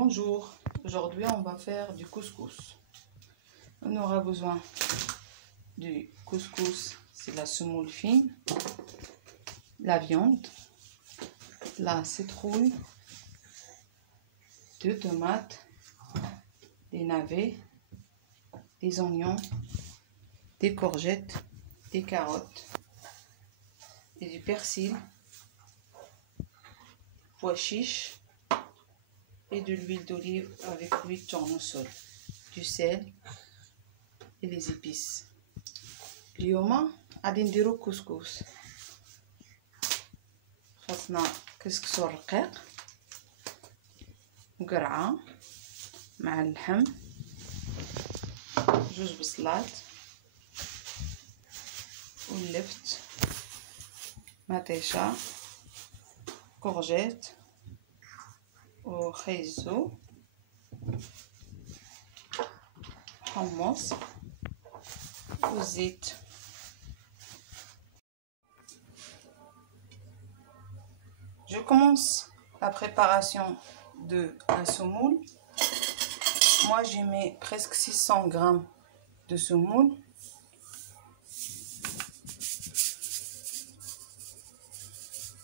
Bonjour, aujourd'hui on va faire du couscous. On aura besoin du couscous, c'est la semoule fine, la viande, la citrouille, 2 tomates, des navets, des oignons, des courgettes, des carottes et du persil, pois chiches et de l'huile d'olive avec l'huile de tournesol, du sel et les épices. اليوم غادي نديرو كسكس. خاصنا كسكسو الرقيق وقرعه مع اللحم، 2 بصلات واللفت، مطيشه، كورجيت وخيزو، حمص والزيت. Je commence la préparation de la semoule. Moi j'ai mis presque 600 grammes de semoule.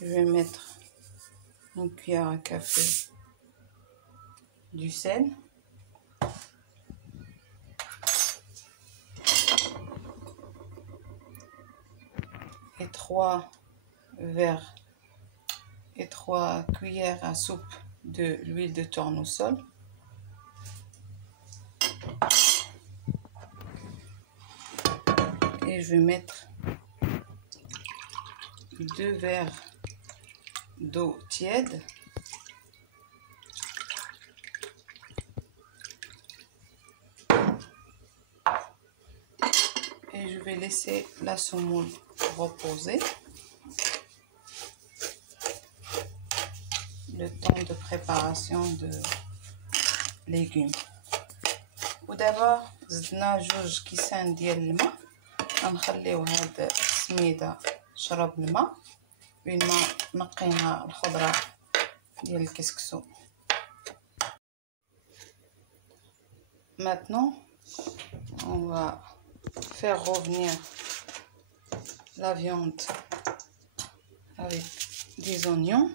Je vais mettre une cuillère à café du sel, et 3 cuillères à soupe de l'huile de tournesol. Et je vais mettre 2 verres d'eau tiède. Et je vais laisser la semoule reposer le temps de préparation de légumes. ودابا زدنا 2 كيسان ديال الماء، غنخليو هاد السميده تشرب الماء بين ما نقينا الخضره ديال الكسكسو. Maintenant on va faire revenir la viande avec des oignons.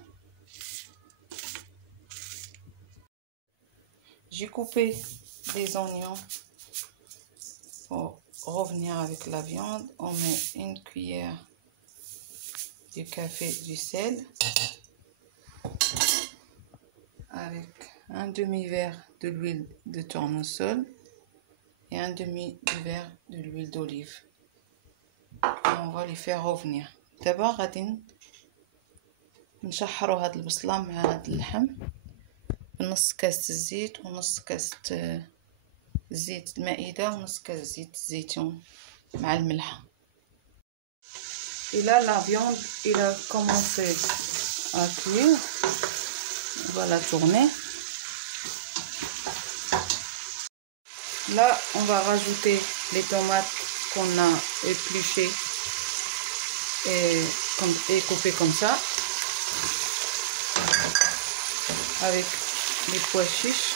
J'ai coupé des oignons pour revenir avec la viande. On met 1 cuillère de café du sel avec un demi-verre de l'huile de tournesol et un demi-verre de l'huile d'olive. On va les faire revenir. D'abord غادي نشحروا هاد البصله مع هاد اللحم بنص كاس الزيت ونص كاس زيت المائدة ونص كاس زيت الزيتون مع الملح. Et là la viande il a commencé à cuire. On va la tourner. Là on va rajouter les tomates qu'on a épluchées et coupées comme ça, avec les pois chiches.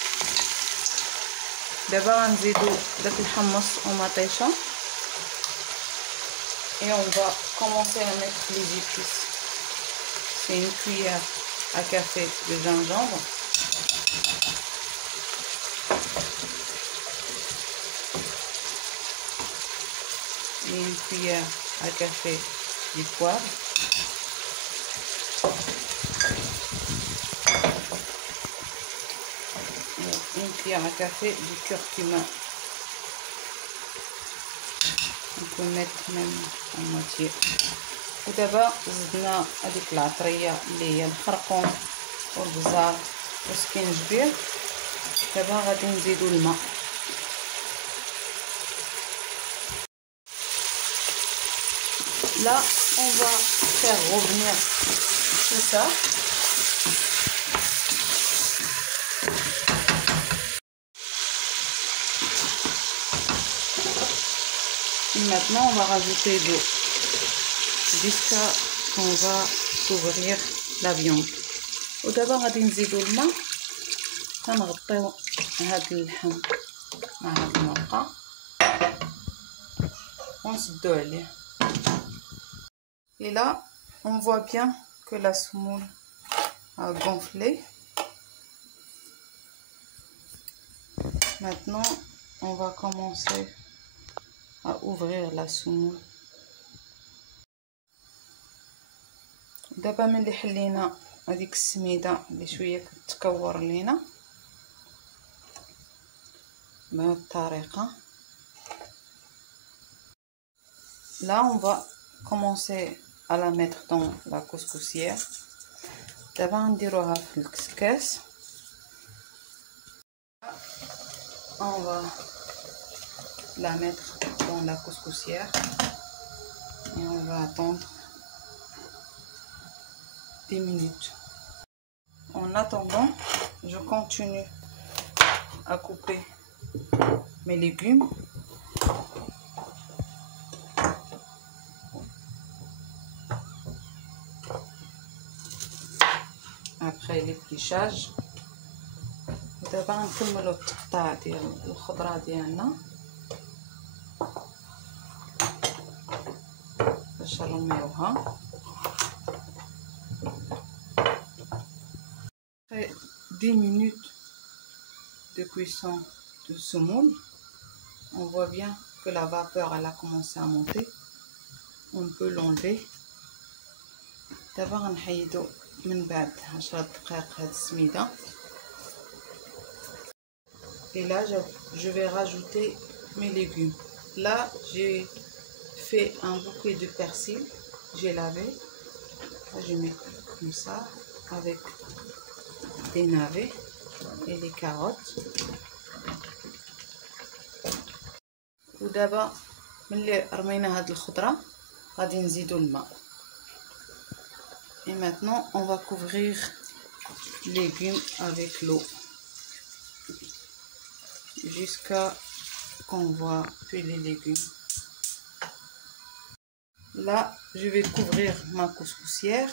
D'abord غنزيدو داك الحمص ومطيشه et on va commencer à mettre les épices. C'est 1 cuillère à café de gingembre, et 1 cuillère à café du poivre, et 1 cuillère à café du curcuma. On peut mettre même à moitié. ودابا زدنا هذيك العطريه اللي هي الخرقوم والبزار والسكينجبير. دابا غادي نزيدو الماء. Là on va faire revenir tout ça. Et maintenant on va rajouter l'eau jusqu'à qu'on va couvrir la viande. ودابا غادي نزيدو الماء كنغطيو هاد اللحم مع هاد المرقه ونسدو عليه. Et là on voit bien que la semoule a gonflé. Maintenant on va commencer à ouvrir la semoule. دابا ملي حلينا هذيك السميده اللي شويه كتكور لينا بهذه الطريقه. Là on va commencer à la mettre dans la couscoussière. دابا غنديروها في الكسكاس. On va la mettre dans la couscoussière et on va attendre 10 minutes. En attendant, je continue à couper mes légumes. Après l'épluchage, دابا نكملوا التقطاع ديال الخضره ديالنا باش نرميوها. Après 10 minutes de cuisson de semoule, on voit bien que la vapeur elle a commencé à monter. On peut l'enlever. دابا غنحيدو من بعد 10 دقائق هاد السميده. Et là je vais rajouter mes légumes. Là j'ai fait un bouquet de persil, j'ai lavé. Là, je mets comme ça avec des navets et les carottes. ودابا ملي رمينا هاد الخضره غادي نزيدو الماء. Et maintenant on va couvrir les légumes avec l'eau jusqu'à qu'on voit plus les légumes. Là je vais couvrir ma couscoussière.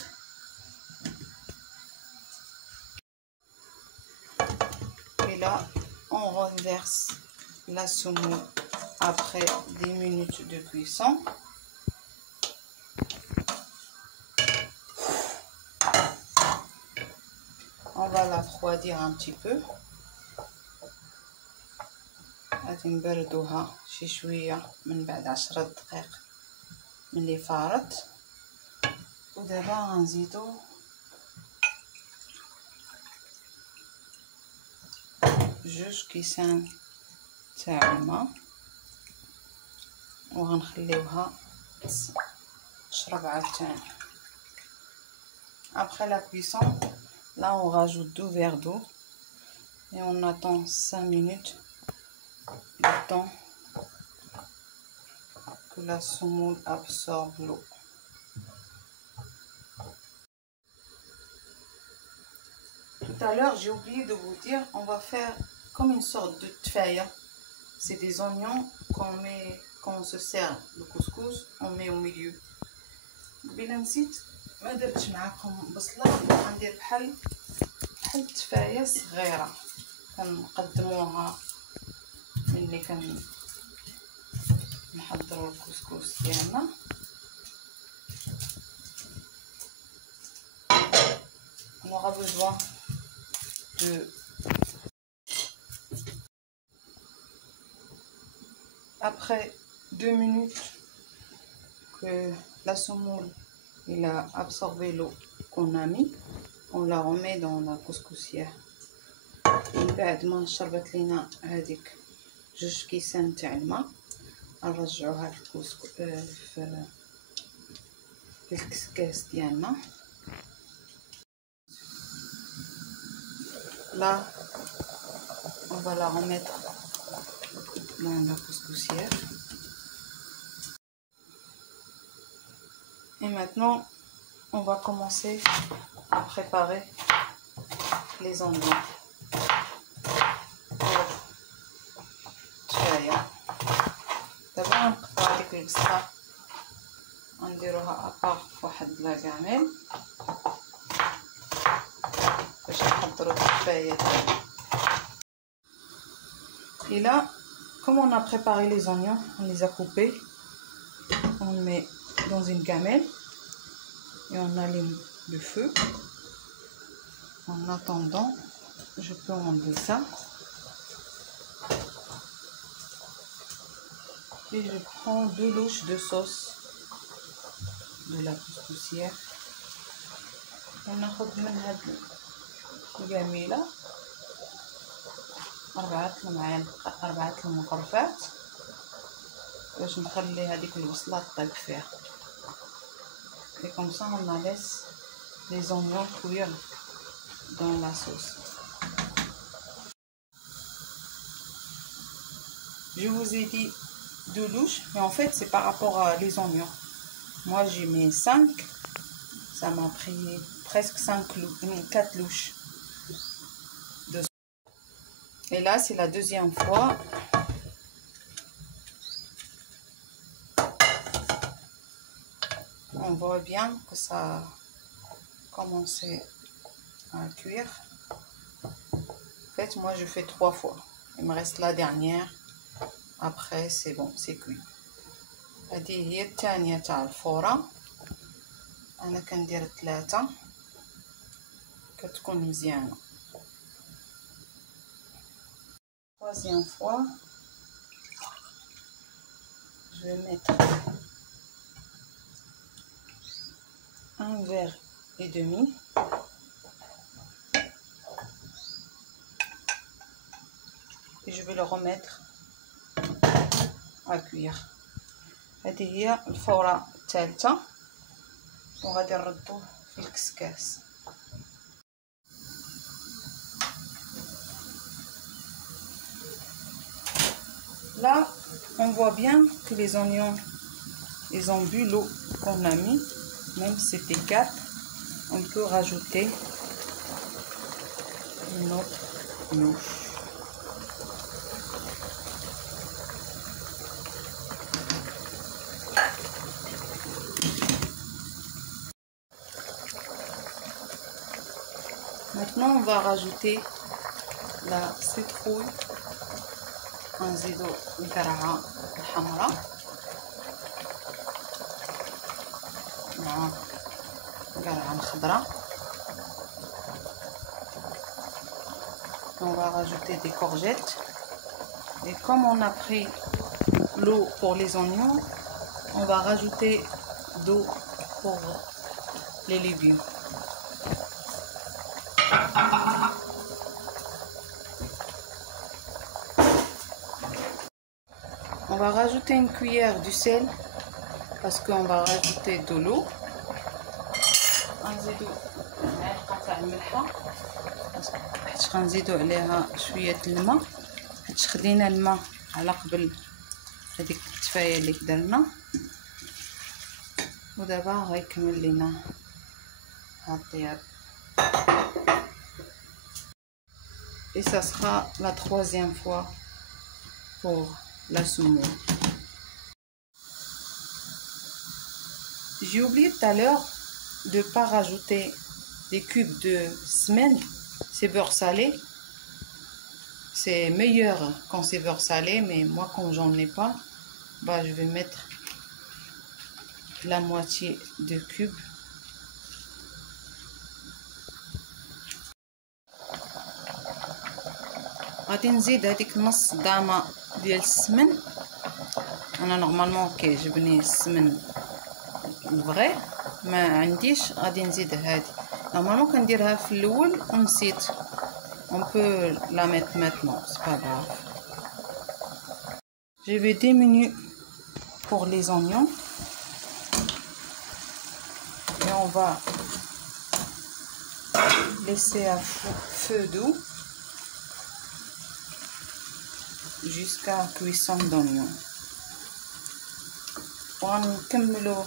Et là on renverse la semoule après 10 minutes de cuisson. On va la refroidir un petit peu. غادي نبردوها شي شويه من بعد 10 دقائق ملي فارت. ودابا غنزيدو جوج كيسان تاع الماء وغنخليوها تشرب عاوتاني. Après la cuisson, là on rajoute 2 verres d'eau et on attend 5 minutes le temps que la semoule absorbe l'eau. Tout à l'heure j'ai oublié de vous dire, on va faire comme une sorte de tfaya. C'est des oignons qu'on met quand on se sert le couscous, on met au milieu. قبيله نسيت ما درتش معكم بصله. غندير بحال التفايه صغيره كنقدموها ملي كنحضروا الكسكس ديالنا. On aura besoin de après 2 minutes que la semoule il a absorbé l'eau qu'on a mis, on la remet dans la couscoussière. من بعد ما شربت لينا هذيك 2 كيسان تاع الماء نرجعوها في الكسكاس ديالنا. Là on va la remettre dans la couscoussière. Et maintenant on va commencer à préparer les oignons. دابا غنقطعو هاديك البصله غنديروها ابار فواحد لاكاميل باش نحضرو التفايه ديالنا. Et là, comme on a préparé les oignons, on les a coupés, on le met dans une gamelle et on allume le feu. En attendant, je peux enlever ça. Et je prends 2 louches de sauce de la couscoussière. وناخذ من هاد الجميلة 4 المغرفات باش نخلي هذيك البصلة طيب فيها. Et comme ça on laisse les oignons cuire dans la sauce. Je vous ai dit 2 louches, mais en fait c'est par rapport à les oignons. Moi j'ai mis 5, ça m'a pris presque 4 louches. Et là c'est la deuxième fois. On voit bien que ça a commencé à cuire. En fait moi je fais 3 fois. Il me reste la dernière. Après c'est bon, c'est cuit. هذه هي الثانية تاع الفورة. أنا كندير 3 كتكون مزيانة. Troisième fois, je vais mettre 1,5 verre et je vais le remettre à cuire. هذه هي الفورة الثالثة وغادي نردوه في الكسكاس. Là, on voit bien que les oignons, ils ont bu l'eau qu'on a mis. Même si c'était 4, on peut rajouter une autre louche. Maintenant, on va rajouter la citrouille. نزيدو القرعة الحمراء مع القرعة الخضراء. On va rajouter des courgettes. Et comme on a pris l'eau pour les oignons, on va rajouter d'eau pour les légumes. On va rajouter une cuillère du sel parce qu'on va rajouter de l'eau. غنزيدو معلقه تاع الملحه حيت غنزيدو عليها شويه الماء حيت خدينا الماء على قبل هذيك التفايه اللي درنا. ودابا غيكمل لينا هاد الطياب. Et ça sera la 3e fois pour la semoule. J'ai oublié tout à l'heure de ne pas rajouter des cubes de semaine. C'est beurre salé. C'est meilleur quand c'est beurre salé, mais moi quand j'en ai pas, bah je vais mettre la moitié de cube. غادي نزيد هذيك نص دامة ديال السمن. انا نورمالمون كيعجبني السمن الفغي، ما عنديش غادي نزيد هذه. نورمالمون كنديرها في الاول ونسيت. On peut la mettre maintenant, c'est pas grave. Je vais diminuer pour les oignons et on va laisser à feu doux jusqu'à cuisson d'oignon. وغنكملوا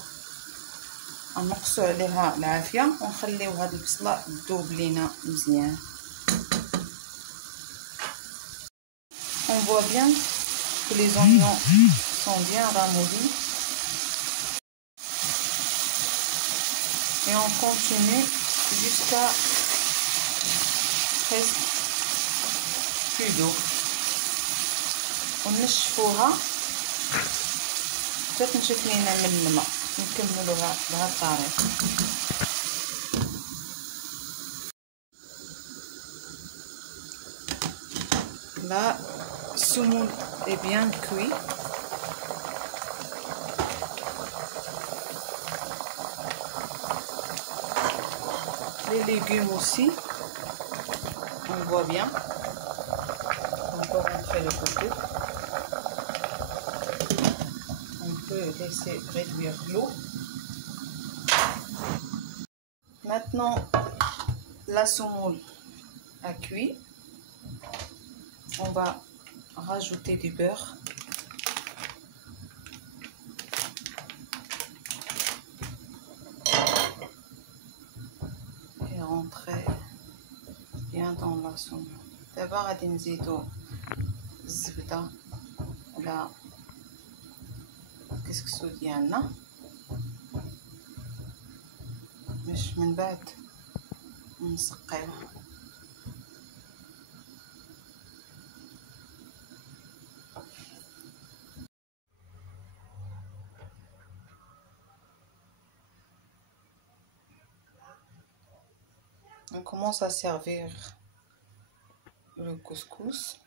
نقصوا عليها العافيه ونخليو هاد البصله تذوب لينا مزيان. On voit bien que les oignons sont bien ramollis et on continue jusqu'à presque plus d'eau. ونشفوها حتى تنشف لينا من الماء. نكملوها بهذه الطريقه. La semoule est bien cuite. Les légumes aussi, on voit bien. Encore on fait le côté. On peut laisser réduire l'eau. Maintenant, la semoule a cuit. On va rajouter du beurre. Et rentrer bien dans la semoule. D'abord, غادي نزيدو الزبدة على الكسكسو ديالنا باش من بعد نسقيوه. On commence à servir le couscous.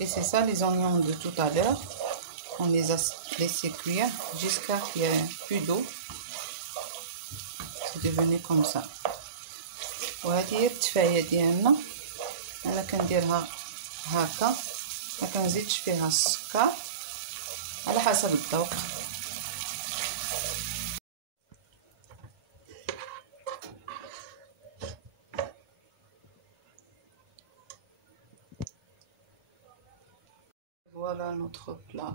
Et c'est ça les oignons de tout à l'heure. On les a laissés cuire jusqu'à qu'il n'y ait plus d'eau. C'est devenu comme ça. وهذه هي التفاية ديالنا. انا كنديرها هكا، ما كنزيدش فيها السكر، على حسب الذوق. Voilà notre plat.